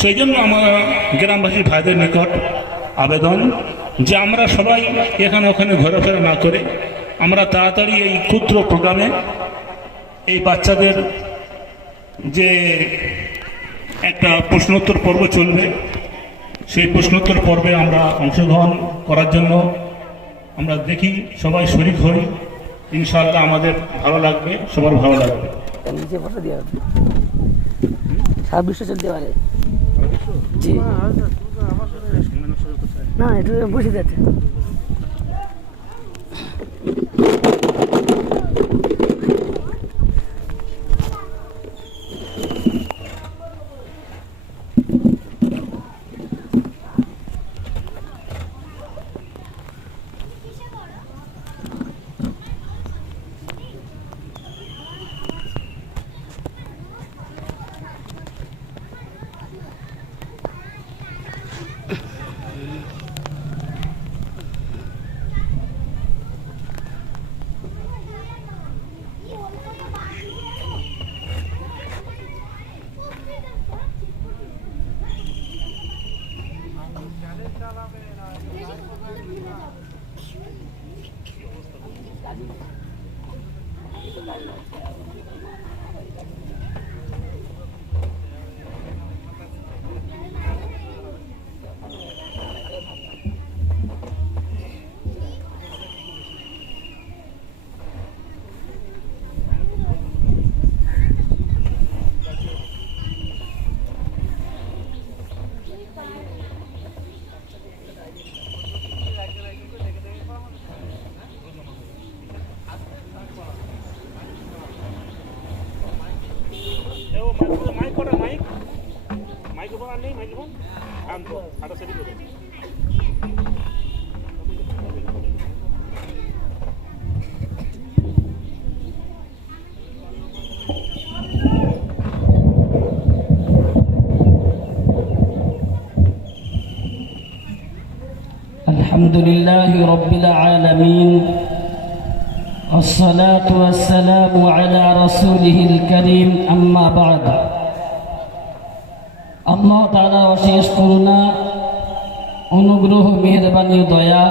সেই জন্য আমরা গ্রামবাসী ভাইদের নিকট আবেদন যে আমরা সবাই এখানে ওখানে ঘোরাফেরা না করে আমরা তাড়াতাড়ি এই ক্ষুদ্র প্রোগ্রামে এই বাচ্চাদের যে একটা প্রশ্নোত্তর পর্ব চলবে সেই প্রশ্নোত্তর পর্বে আমরা অংশগ্রহণ করার জন্য আমরা দেখি সবাই শরীক হই। ইনশাআল্লাহ আমাদের ভালো লাগবে, সবার ভালো লাগবে। সারা বিশ্ব চলতে পারে জি না একটু বুঝে যাচ্ছে। الحمد لله رب العالمين والصلاة والسلام على رسوله الكريم أما بعد আল্লাহ তাআলা অশেষ করুণা অনুগ্রহ মেহেরবানি দয়া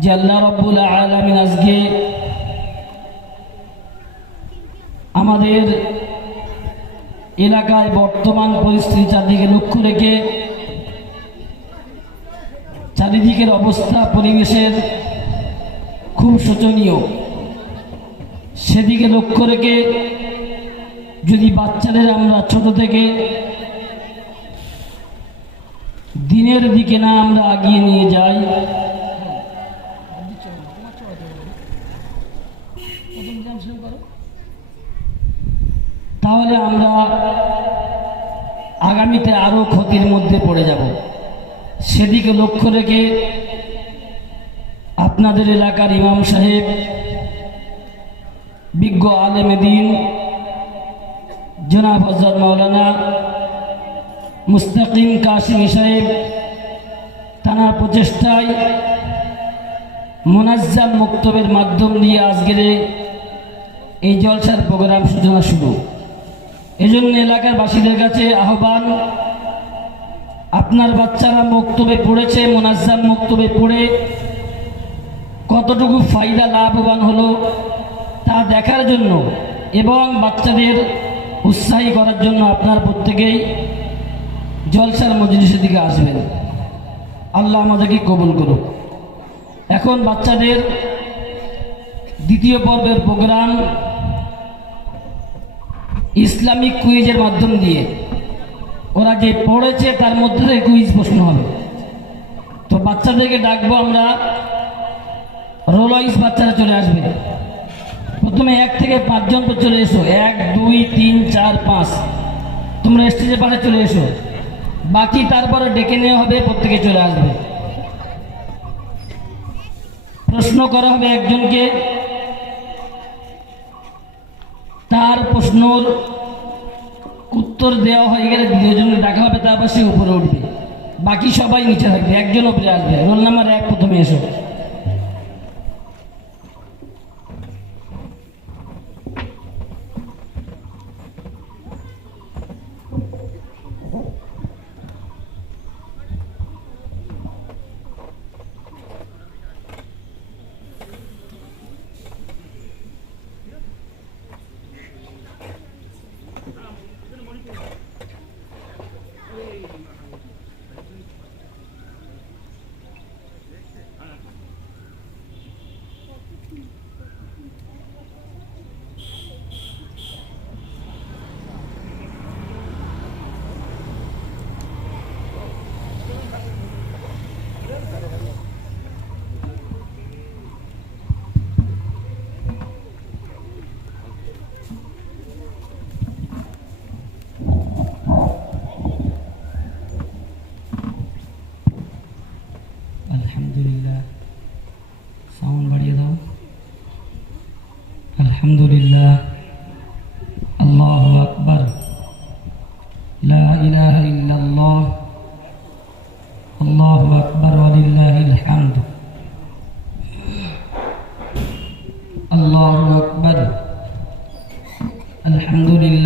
যে আল্লাহ রাব্বুল আলামিন আজকে আমাদের এলাকায় বর্তমান পরিস্থিতি চারদিকে লক্ষ্য রেখে চারিদিকের অবস্থা পরিবেশের খুব শোচনীয়, সেদিকে লক্ষ্য রেখে যদি বাচ্চাদের আমরা ছোট থেকে দিনের দিকে না আমরা এগিয়ে নিয়ে যাই তাহলে আমরা আগামীতে আরো ক্ষতির মধ্যে পড়ে যাব। সেদিকে লক্ষ্য রেখে আপনাদের এলাকার ইমাম সাহেব, বিজ্ঞ আলেমে দ্বীন জনাব হযরত মাওলানা মুস্তাকিম কাশিমি সাহেব তাঁর প্রচেষ্টায় মুনাজ্জাম মক্তবের মাধ্যম দিয়ে আজকের এই জলসার প্রোগ্রাম সূচনা শুরু। এজন্য এলাকার বাসীদের কাছে আহ্বান, আপনার বাচ্চারা মক্তবে পড়েছে, মুনাজ্জাম মক্তবে পড়ে কতটুকু ফায়দা লাভবান হলো তা দেখার জন্য এবং বাচ্চাদের উৎসাহী করার জন্য আপনার প্রত্যেকেই জলসার মজলিসের দিকে আসবেন। আল্লাহ আমাদেরকে কবুল করুক। এখন বাচ্চাদের দ্বিতীয় পর্বের প্রোগ্রাম ইসলামিক কুইজের মাধ্যম দিয়ে ওরা যে পড়েছে তার মধ্যে থেকে কুইজ প্রশ্ন হবে। তো বাচ্চাদেরকে ডাকবো আমরা, রোল ওয়াইজ বাচ্চারা চলে আসবে। প্রথমে 1 থেকে 5 জন তো চলে এসো, 1 2 3 4 5 তোমরা স্টেজের পাশে চলে এসো। বাকি তারপরে ডেকে নেওয়া হবে, প্রত্যেকে চলে আসবে। প্রশ্ন করা হবে একজনকে, তার প্রশ্নর উত্তর দেওয়া হয়ে গেলে দ্বিতীয়জনকে ডাকা হবে, তারপর সে উপরে উঠবে। বাকি সবাই নিচে থাকবে, একজন উপরে আসবে। রোল নাম্বার 1 প্রথমে এসো।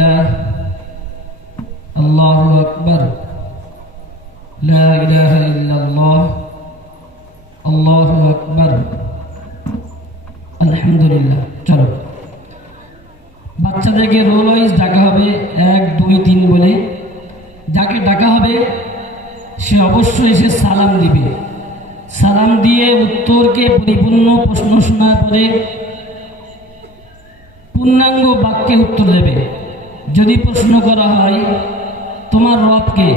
لله الله أكبر لا إله إلا الله الله أكبر الحمد لله চলো বাচ্চাদেরকে রোল ওয়াইজ ডাকা হবে 1 2 3 বলে যাকে ডাকা হবে সে অবশ্যই এসে সালাম দিবে সালাম দিয়ে উত্তরকে পরিপূর্ণ প্রশ্ন শোনার পরে পূর্ণাঙ্গ বাক্যে উত্তর দেবে যদি প্রশ্ন করা হয় তোমার রব কে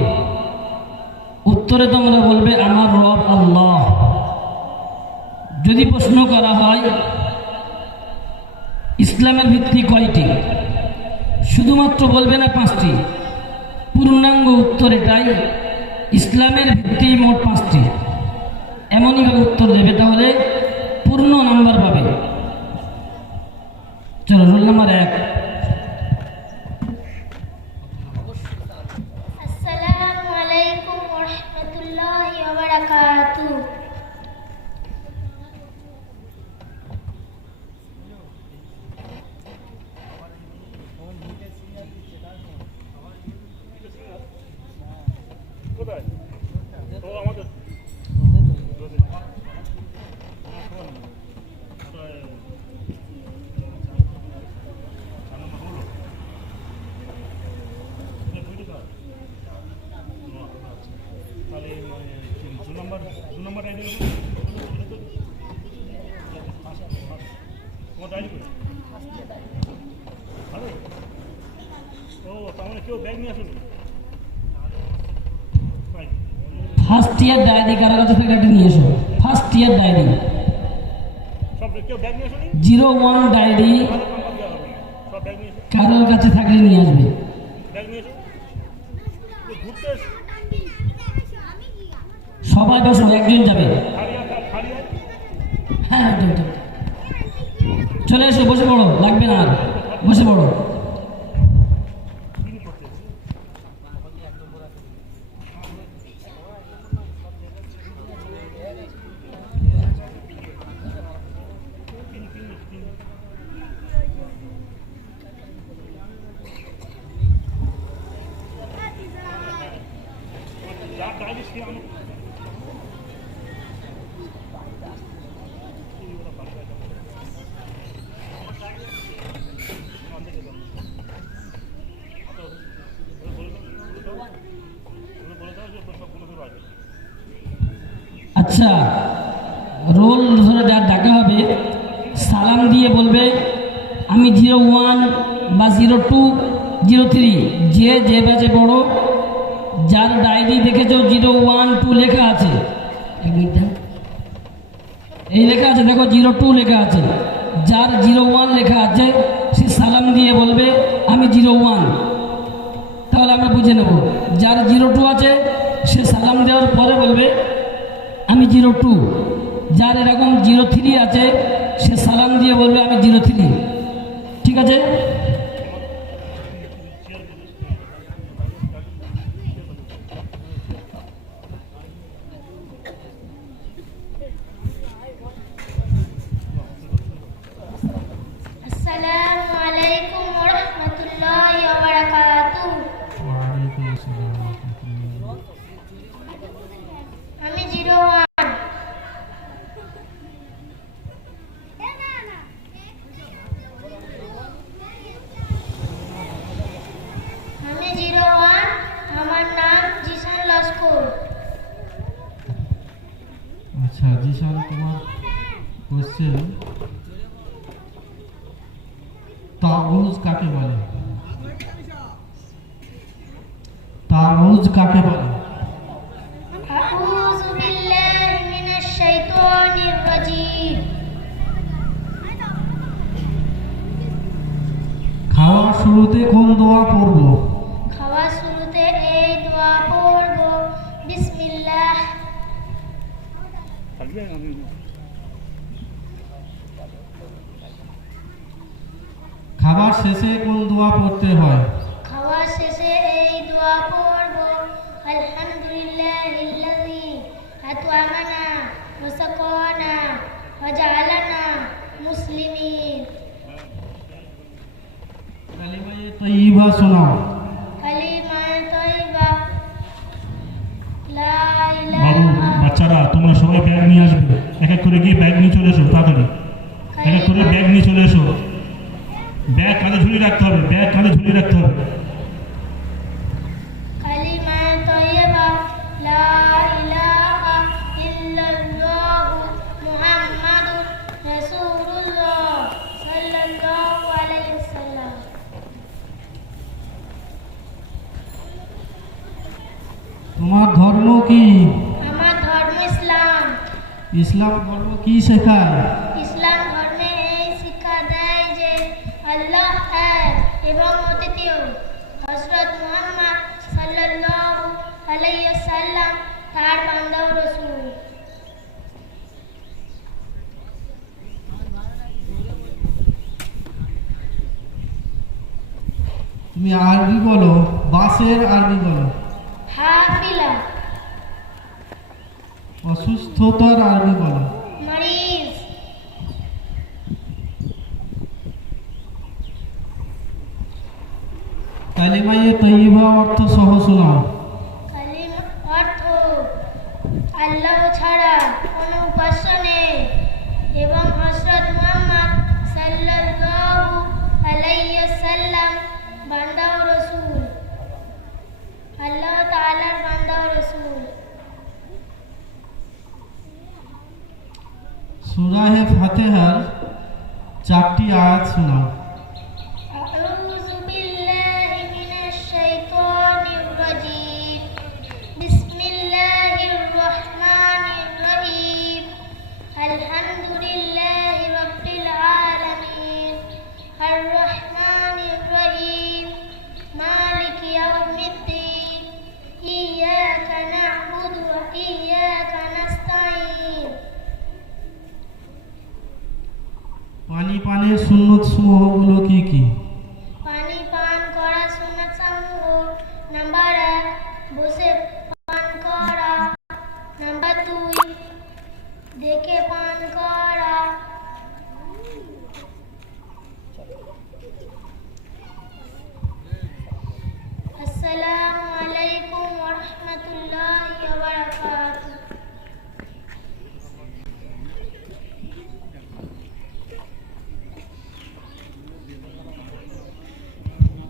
উত্তরে তোমরা বলবে আমার রব আল্লাহ যদি প্রশ্ন করা হয় ইসলামের ভিত্তি কয়টি শুধুমাত্র বলবে না 5টি পূর্ণাঙ্গ উত্তর এটাই ইসলামের ভিত্তি মোট 5টি এমনইভাবে উত্তর দেবে তাহলে পূর্ণ নাম্বার পাবে চলো রোল নাম্বার 1 আসসালামু আলাইকুম ওয়া রাহমাতুল্লাহি ওয়া বারাকাতুহু কোথায় ও আমাদের তাহলে দু নম্বর আইডি তোমার ডায়েরি করে ভালো ও তার মানে কেউ ব্যাগ নিয়ে আসুন ফার্স্ট ইয়ার ডায়েরি কারো কাছে থেকে একটা নিয়ে এসো ফার্স্ট ইয়ার ডায়েরি সব কেউ ব্যাগ নিয়ে আসুন 01 ডায়েরি সব ব্যাগ নিয়ে এসো কারোর কাছে থাকলে নিয়ে আসবে ব্যাগ নিয়ে এসো ঘুরতে এসো সবাই বসো একজন যাবে হারিয়া হ্যাঁ ওটা। চলে এসো বসে পড়ো লাগবে না আর বসে পড়ো যা ডায়েরি সে আমি আচ্ছা রোল ধরে ডাকা হবে সালাম দিয়ে বলবে আমি 01 বা 02 03 যে ব্যাচে পড়ো যার ডায়েরি দেখেছো 01 2 লেখা আছে এই লেখা আছে দেখো 02 লেখা আছে যার 01 লেখা আছে সে সালাম দিয়ে বলবে আমি 01 তাহলে আমরা বুঝে নেব যার 02 আছে সে সালাম দেওয়ার পরে বলবে আমি 02 যার এরকম 03 আছে সে সালাম দিয়ে বলবে আমি 03 ঠিক আছে আসসালামু আলাইকুম ওয়া রাহমাতুল্লাহি ওয়া বারাকাতুহু আমি 01 আমি 01 আমার নাম জিসান লস্কর আচ্ছা জিশান তোমার কোশ্চেন তাউজ কাকে বলে তাউজ কাকে বলে আউযু বিল্লাহি মিনাশ শাইতানির রাজীম খাওয়ার শুরুতে কোন দোয়া পড়ব খাওয়ার শুরুতে এই দোয়া পড়ব বিসমিল্লাহ থাকবে আমি খাবার শেষে কোন দোয়া পড়তে হয় খাওয়ার শেষে এই দোয়া পড়ব আলহামদুলিল্লাহিল্লাযী আত'আমানা ওয়া সাকানা ওয়া জাআলানা মুসলিমিন কালিমায়ে তৈয়বা শোনাও। কালিমা তয়্যিবা লা বাবু ইলাহা বাচ্চারা তোমরা সবাই ব্যাগ নিয়ে আসবে, এক এক করে গিয়ে ব্যাগ নিয়ে চলে এসো তাড়াতাড়ি, এক এক করে ব্যাগ নিয়ে চলে এসো। ব্যাগ কাঁধে ঝুলিয়ে রাখতে হবে, ব্যাগ কাঁধে ঝুলিয়ে রাখতে হবে। কালিমা তয়্যিবা লা ইলাহা ইল্লাল্লাহু মুহাম্মাদুর রাসূলুল্লাহ সাল্লাল্লাহু আলাইহি ওয়াসাল্লাম। তোমার ধর্ম কি? আমার ধর্ম ইসলাম। ইসলাম ধর্ম কি শেখায়? ইসলাম ধর্মে এই শিক্ষা দেয় যে আল্লাহ এক এবং অদ্বিতীয়। হযরত মুহাম্মদ সাল্লাল্লাহু আলাইহি ওয়াসাল্লাম তার বান্দা ও রাসূল। তুমি আরবি বলো, বাসের আরবি বলো। হাফিলা অসুস্থতার আরবি বলো। মরিজ। কালিমায়ে তৈয়বা অর্থ সহ শোনাও। কালিমা অর্থ আল্লাহ ছাড়া কোনো উপাস্য নেই এবং হযরত মুহাম্মদ সাল্লাল্লাহু আলাইহি ওয়াসাল্লাম বান্দা ও রাসূল, আল্লাহ তাআলার বান্দা ও রাসূল। সূরায়ে ফাতিহার 4টি আয়াত শোনাও। আউযু বিল্লাহি মিনাশ শাইতানির রাজীম। বিসমিল্লাহির রহমানির রহিম। আলহামদুলিল্লাহি রাব্বিল আলামিন। আর রহমানির রহিম। মালিকি ইয়াউমিদ্দিন। ইয়্যাকা না'বুদু ওয়া ইয়্যাকা নাস্তাঈন। পানি পানের সুন্নত সমূহগুলো কি কি? পানি পান করা সুন্নাত সমূহ: নাম্বার 1 বসে পান করা, নাম্বার 2 দেখে পান করা, আসসালামু আলাইকুম ওয়া রাহমাতুল্লাহি ওয়া বারাকাতুহু।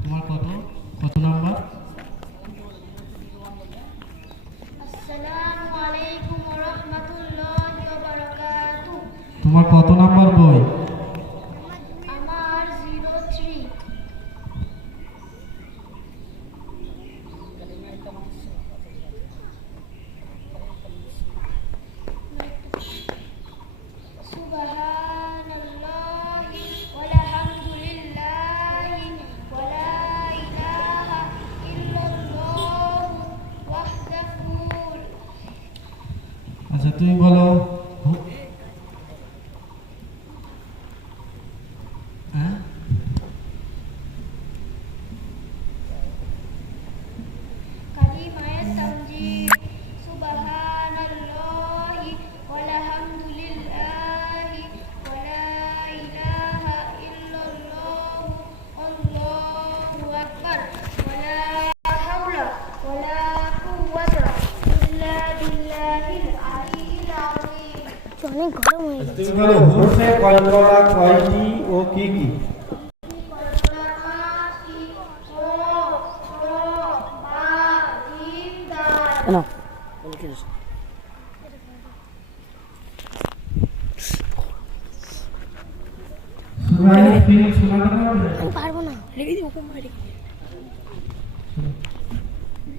তোমার কত নাম্বার? আসসালামু আলাইকুম ওয়া রাহমাতুল্লাহি ওয়া বারাকাতুহু। তোমার কত নাম্বার বই? আমার 03। সুবহানাল্লাহি ওয়ালহামদুলিল্লাহি ওয়া লা ইলাহা ইল্লাল্লাহু ওয়াহদাহু। আচ্ছা তুমি বলো। হ্যাঁ? কালিমায়ে তাওহীদ। সুবহানাল্লাহি ওয়ালহামদুলিল্লাহি ওয়া লা ইলাহা ইল্লাল্লাহু আল্লাহু আকবার ওয়া লা হাওলা ওয়া লা কুওয়াতা ইল্লা বিল্লাহিল আলিয়্যিল আযীম। অনেক গরম হয়ে গেছে। তুমি বলো হুরফে কলকলা কয়টি ও কি কি? না সূরায়ে ফিল শোনাতে পারবে? আমি পারবো না, রেখে দিই ওকে মারি।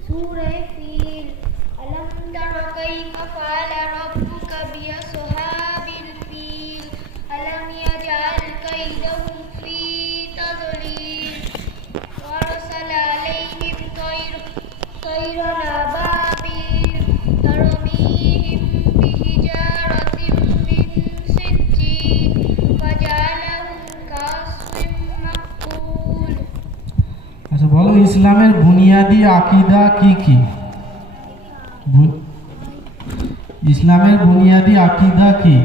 সূরা ফিল। আলম তারা কাইফা ফাআলা রাব্বুকা বিআসহাবিল ফিল। আলম ইয়াজআল কাইদাহুম ফি তাদলিল। ওয়া আরসালা আলাইহিম তায়রান আবাবিল তারমীহিম বিহিজারাতিম মিন সিজ্জিল ফাজআলাহুম কাসফিন মাকুল। আচ্ছা বলো ইসলামের বুনিয়াদি আকীদা কি কি? ইসলামের বুনিয়াদি আকীদা কি?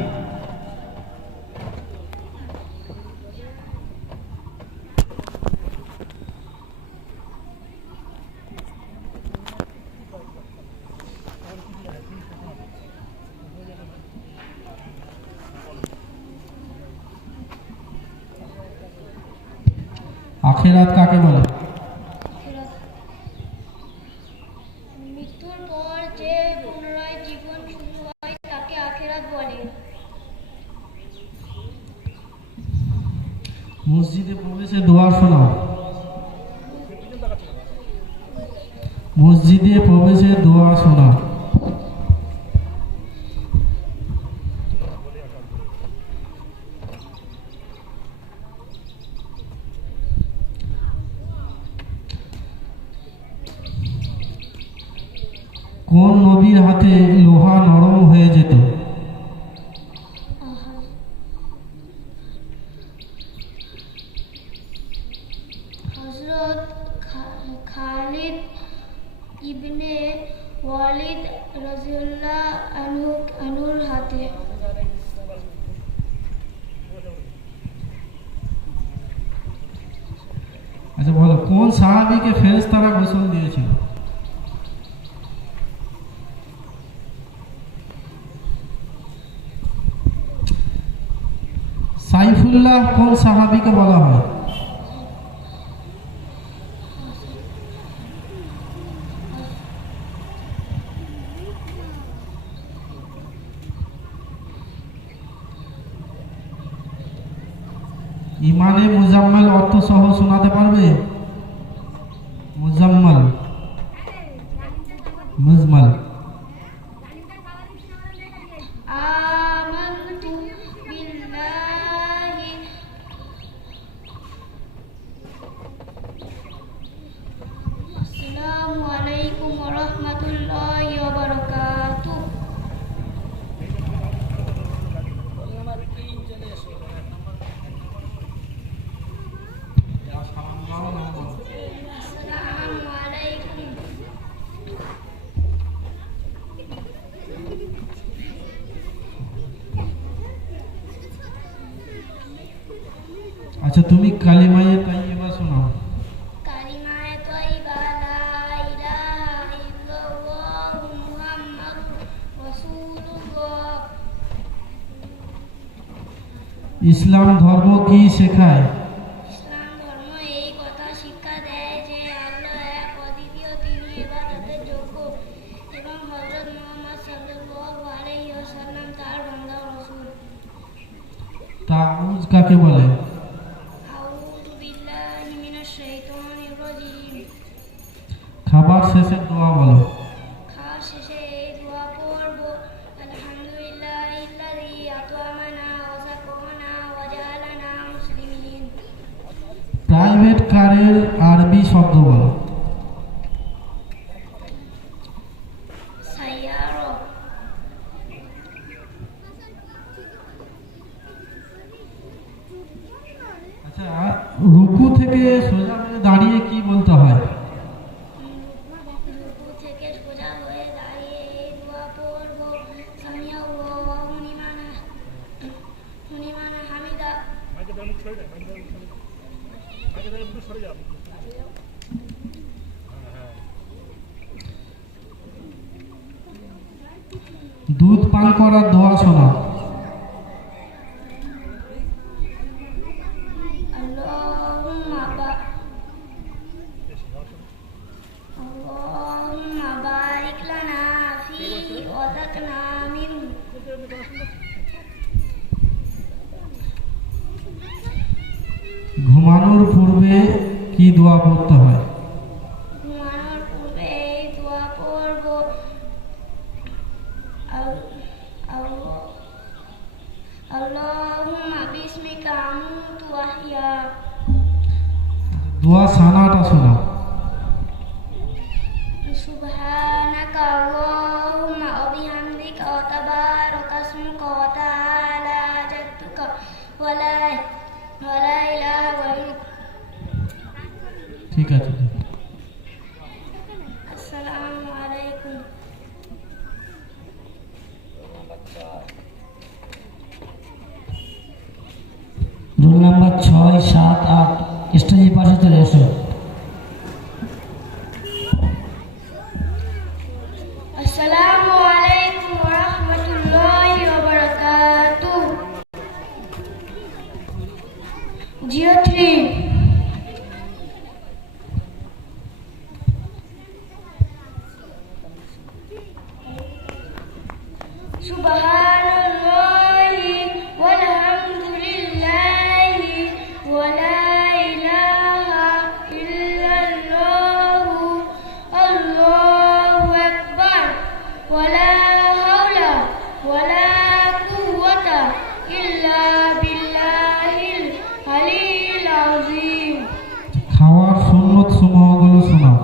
আখিরাত কাকে বলে? মৃত্যুর পর যে পুনরায় জীবন শুরু হয় তাকে আখিরাত বলে। মসজিদে প্রবেশে দোয়া শোনাও। মসজিদে প্রবেশে দোয়া শোনাও। কোন নবীর হাতে লোহা নরম হয়ে যেত? হযরত খালিদ ইবনে ওয়ালিদ রাদিয়াল্লাহু আনহুর হাতে। আচ্ছা বলো, কোন সাহাবীকে ফেরেশতারা গোসল দিয়েছিল? সাইফুল্লাহ কোন সাহাবীকে বলা হয়? ইমানে মুজাম্মাল অর্থ সহ শোনাতে পারবে? মুজাম্মাল, মুজমাল। আমানতু বিল্লাহি আসসালামু আলাইকুম ওয়া রাহমাতুল্লাহি ওয়া বারাকাতুহু। আসসালামু আলাইকুম। আচ্ছা তুমি কালিমায়ে তাইয়্যিবা শোনাও। কালিমায়ে তাইয়্যিবা লা ইলাহা ইল্লাল্লাহু মুহাম্মাদুর রাসূলুল্লাহ। ইসলাম ধর্ম কি শেখায়? ইসলাম ধর্ম এই কথা শিক্ষা দেয় যে আল্লাহ এক, অদ্বিতীয়, তিনি ইবাদতের যোগ্য এবং হযরত মুহাম্মদ সাল্লাল্লাহু আলাইহি ওয়াসাল্লাম তার বান্দা ও রাসূল। তাউজ কাকে বলে? আউযু বিল্লাহি মিনাশ শাইতানির রাজীম। খাবার শেষে দোয়া বলো। খাওয়ার শেষে এই দোয়া পড়ব, আলহামদুলিল্লাহিল্লাযী আত'আমানা ওয়া সাকানা ওয়া জাআলানা মুসলিমিন। প্রাইভেট কারের আরবি শব্দ বলো। সাইয়ারা। আচ্ছা রুকু থেকে সোজা হয়ে দাঁড়িয়ে কি বলতে হয়? রুকু থেকে সোজা হয়ে দাঁড়িয়ে এই দোয়া পড়ব, সামিআল্লাহু লিমান হামিদা। দুধ পান করার দোয়া শোনাও। আল্লাহুম্মা বারিক লানা ফীহি ওয়া যাকনা মিনহু। ঘুমানোর পূর্বে কি দোয়া পড়তে হয়? ঘুমানোর পূর্বে এই দোয়া পড়ব, আল্লাহুম্মা বিসমিকা আমুতু ওয়া আহইয়া। দোয়া সানাটা শোনাও। সুবহানাকা আল্লাহুম্মা ওয়া বিহামদিকা ওয়া তাবারাকা ইসমুকা ওয়া তাআলা জাদ্দুকা ওয়া লা ইলাহা গায়রুক। ঠিক আছে। আসসালামু আলাইকুম। রোল নাম্বার 6, 7, 8 স্টেজের পাশে চলে এসো। আসসালামু আলাইকুম ওয়া রাহমাতুল্লাহি ওয়া বারাকাতুহু। 03 সুবহানাল্লাহি ওয়ালহামদুলিল্লাহি ওয়া লা ইলাহা ইল্লাল্লাহু আল্লাহু আকবার ওয়া লা হাওলা ওয়া লা কুওয়াতা ইল্লা বিল্লাহিল আলিয়্যিল আযীম। খাওয়ার সুন্নত সমূহগুলো শোনাও।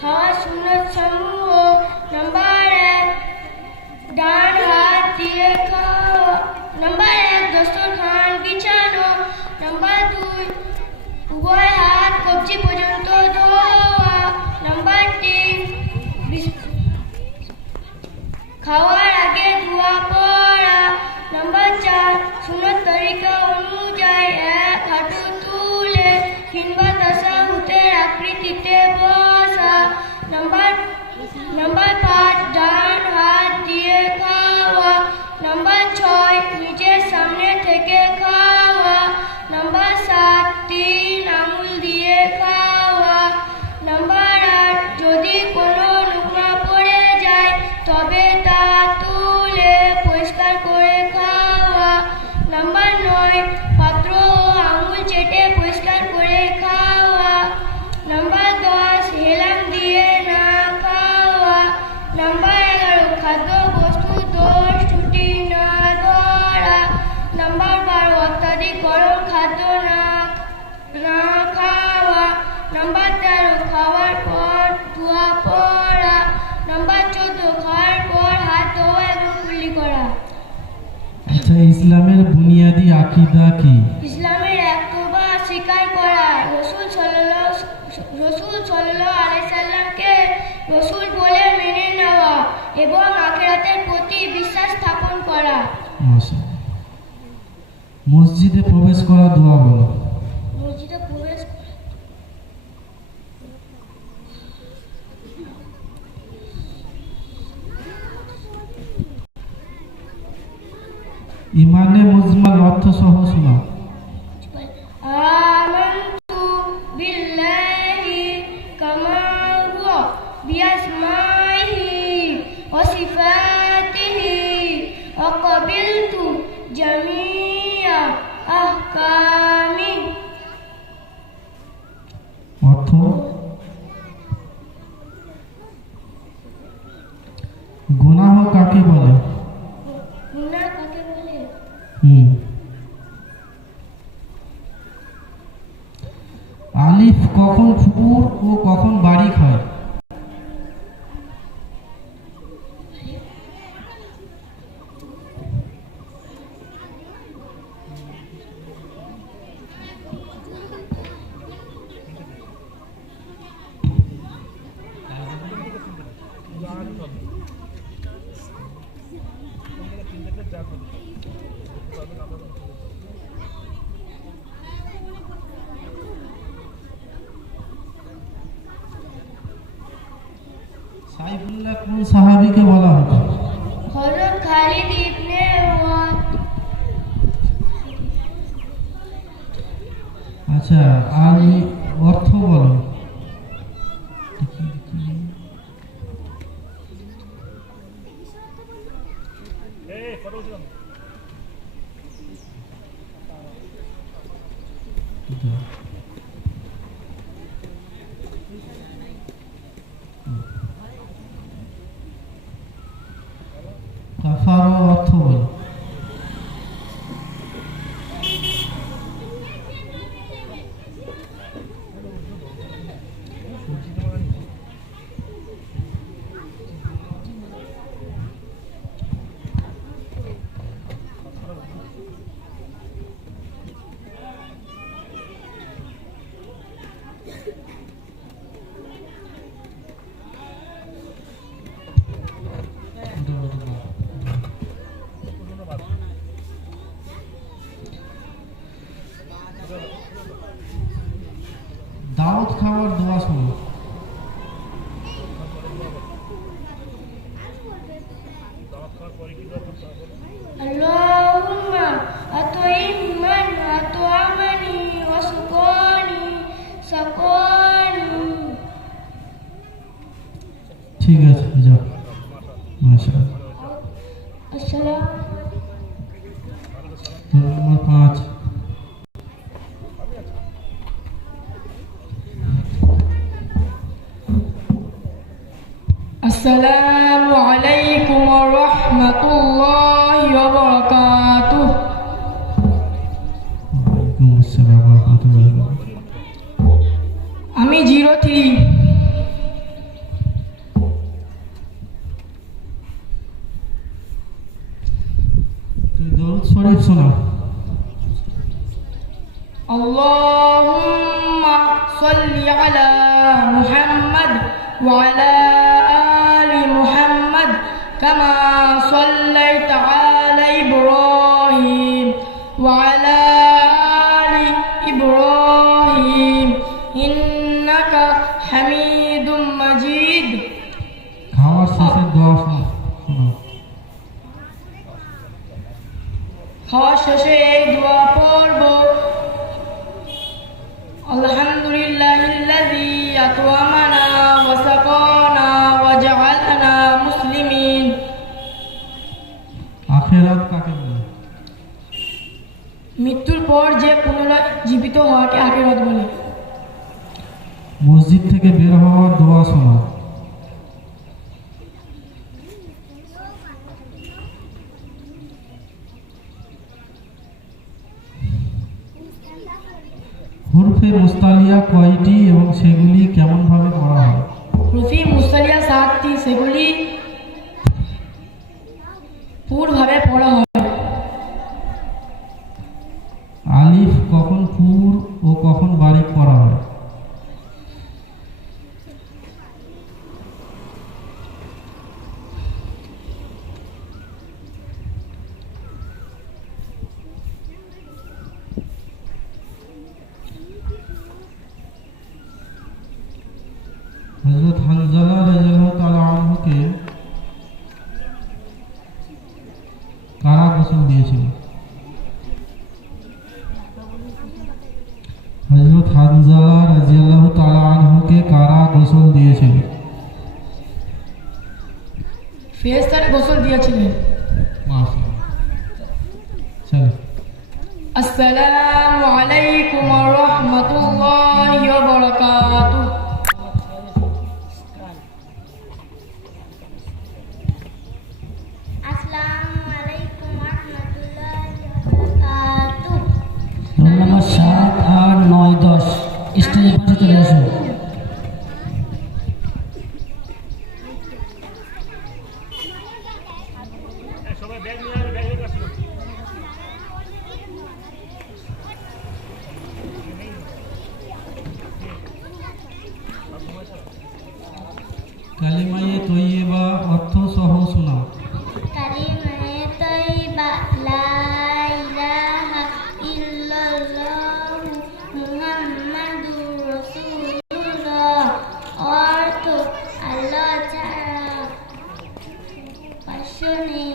খাওয়ার সুন্নত সমূহ: নাম্বার 1, ডান হাত দিয়ে খাওয়া। নাম্বার 1, দস্তরখান বিছানো। নাম্বার 2, উভয় হাত কবজি পর্যন্ত ধোয়া। নাম্বার 3, খাওয়ার আগে দোয়া পড়া। নাম্বার 4, সুন্নত তরিকা অনুযায়ী এক হাঁটু তুলে কিংবা তাসাহুদের আকৃতিতে বসা। নাম্বার 5, ডান হাত দিয়ে খাওয়া। নাম্বার 6, নিজের সামনে থেকে খাওয়া। নাম্বার 7, 3 আঙুল দিয়ে খাওয়া। নাম্বার 8, যদি কোনো লুকমা পড়ে যায় তবে তা তুলে পরিষ্কার করে খাওয়া। নাম্বার 9, পাত্র ও আঙুল চেটে পরিষ্কার করে খাওয়া। নাম্বার 10, হেলাম দিয়ে না খাওয়া। নাম্বার 11, খাদ্য বস্তু দোষ ত্রুটি না ধরা। নাম্বার 12, অত্যাধিক গরম খাদ্য না খাওয়া। নাম্বার 13, খাওয়ার পর ধোয়া পড়া। নাম্বার 14, খাওয়ার পর হাত ধোয়া এবং কুলি করা। আচ্ছা, ইসলামের বুনিয়াদি আকীদা কি? ইসলামের একতবা স্বীকার করা, রসুল সাল্লাল্লাহু আলাইহি সাল্লামকে রসুল বলে মেনে নেওয়া এবং আখিরাতের প্রতি বিশ্বাস স্থাপন করা। মাশাআল্লাহ। মসজিদে প্রবেশ করা দোয়া বলো। মসজিদে প্রবেশ ইমানে মুজমাল অর্থ সহ শোনাও। আমানতু বিল্লাহি কামা হুয়া বিআসমাইহি ওয়া সিফাতিহি ওয়া ক্বাবিলতু জামিআ আহকামি। অর্থ: গুনাহ কাকে বলে? গুনাহ কাকে বলে? আলিফ কখন ফুর ও কখন বারিক হয়? সাইফুল্লাহ কোন সাহাবীকে বলা হতো? হযরত খালিদ ইবনে ওয়াদ। আচ্ছা, আর এই অর্থ বলো। কাফারা অর্থ বলো। দাওয়াত খাওয়ার দোয়া শোনো। আল্লাহুম্মা আত'ইম মান আত'আমানি ওয়াসকানি সাকানি। ঠিক আছে, যাও। মাশাআল্লাহ। আসসালাম নম্বর 5। আসসালামু আলাইকুম ওয়া রাহমাতুল্লাহি ওয়া বারাকাতুহু। ওয়ালাইকুম আসসালাম ওয়া রাহমাতুল্লাহি ওয়া বারাকাতুহু। আমি 03। তুমি দরুদ শরীফ শোনাও। আল্লাহুম্মা সাল্লি আলা মুহাম্মাদ ওয়া আলা আলি মুহাম্মাদ কামা সাল্লাইতা আলা ইব্রাহিম ওয়া আলা আলি ইব্রাহিম ইন্নাকা হামিদুম মাজিদ। খাওয়ার শেষে দোয়া শোনাও। খাওয়ার শেষে এই দোয়া পড়ব, আলহামদুলিল্লাহিল্লাযী আত'আমানা ওয়া সাকানা ওয়া জাআলানা মুসলিমিন। আখিরাত কাকে বলে? মৃত্যুর পর যে পুনরায় জীবিত হওয়াকে আখিরাত বলে। মসজিদ থেকে বের হওয়ার দোয়া শোনাও। হুরফে মুস্তালিয়া কয়টি এবং সেগুলি কেমন ভাবে পড়া হয়? রফি মুস্তালিয়া 7টি, সেগুলি পুরভাবে পড়া হয়। আলিফ কখন পুর ও কখন বারিক পড়া হয়? হযরত হানজালা রাদিয়াল্লাহু তাআলা আনহুকে কারা গোসল দিয়েছিল? হযরত হানজালা রাদিয়াল্লাহু তাআলা আনহুকে কারা গোসল দিয়েছিল? ফেরেশতারা গোসল দিয়েছিলেন। মাশাআল্লাহ। চলো। আসসালামু আলাইকুম ওয়া রাহমাতুল্লাহি ওয়া বারাকাতুহু। আসসালামু আলাইকুম ওয়া রাহমাতুল্লাহি ওয়া বারাকাতুহু। রোল নম্বর 7, 8, 9, 10 স্টেজে পাশে চলে আসুন। কালিমায়ে তৈয়বা অর্থ সহ শোনাও। কালিমায়ে তাইয়্যিবা লা ইলাহা ইল্লাল্লাহু মুহাম্মাদুর রাসূলুল্লাহ। অর্থ আল্লাহ ছাড়া উপাস্য নেই।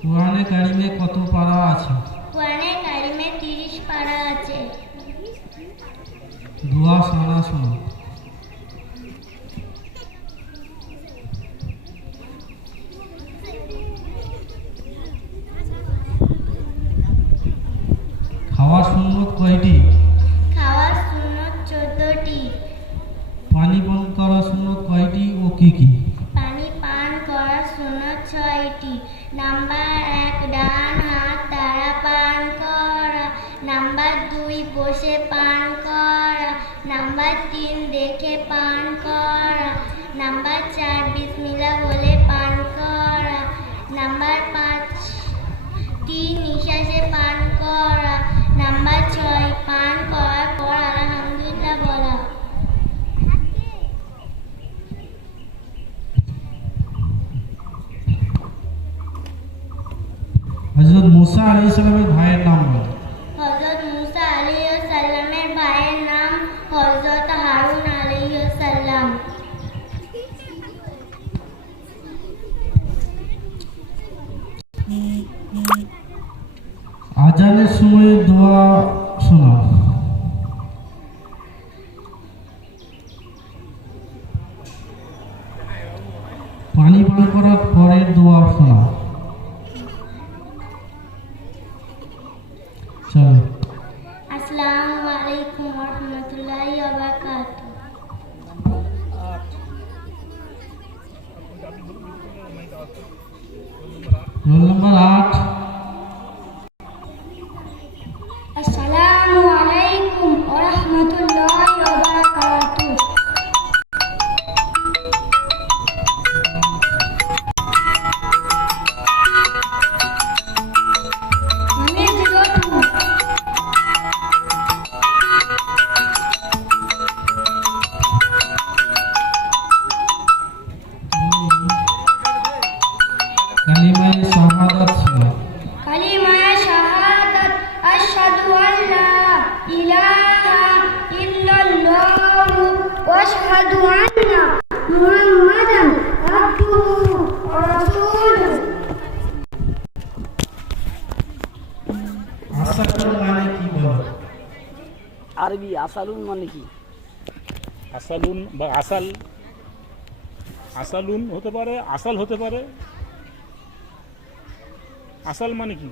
কোরআনে কারিমে কত পারা আছে? কোরআনে কারিমে 30 পারা আছে। দোয়া সানা শোনো। খাওয়ার সুন্নত কয়টি? খাওয়ার সুন্নত 14টি। পানি পান করা সুন্নত কয়টি ও কি কি? পানি পান করার সুন্নত 6টি। নাম্বার 1 ডান হাত দ্বারা পান করা। নাম্বার 2 বসে পান করা। নাম্বার 3 দেখে পান করা। নাম্বার 4 বিসমিল্লাহ বলে পান করা। নাম্বার 5 3 নিঃশ্বাসে পান করা। নাম্বার 6 পান করার পর আলহামদুলিল্লাহ বলা। হযরত মুসা আলাইহিস সালামের ভাইয়ের নাম বলো। হযরত মুসা আলাইহিস সালামের ভাইয়ের নাম হযরত হারুন আলাইহিস সালাম। আজানের সময় দোয়া শোনাও। আসসালামু আলাইকুম ওয়া রাহমাতুল্লাহি ওয়া বারাকাতুহু। Roll number 8। আসসালামু আলাইকুম ওয়া রাহমাতুল্লাহি ওয়া বারাকাতুহু। আমি জিরো কালিমায়ে শাহাদাত শোনা। কালিমায়ে শাহাদাত আশহাদু আল্লা ইলাহা ইল্লাল্লাহু ওয়া আশহাদু আন্না মুহাম্মাদান আবদুহু ওয়া রাসূলুহু। আসালুন মানে কি বলো? আরবি আসালুন মানে কি? আসালুন বা আসাল, আসালুন হতে পারে, আসাল হতে পারে। আসাল মানে কি?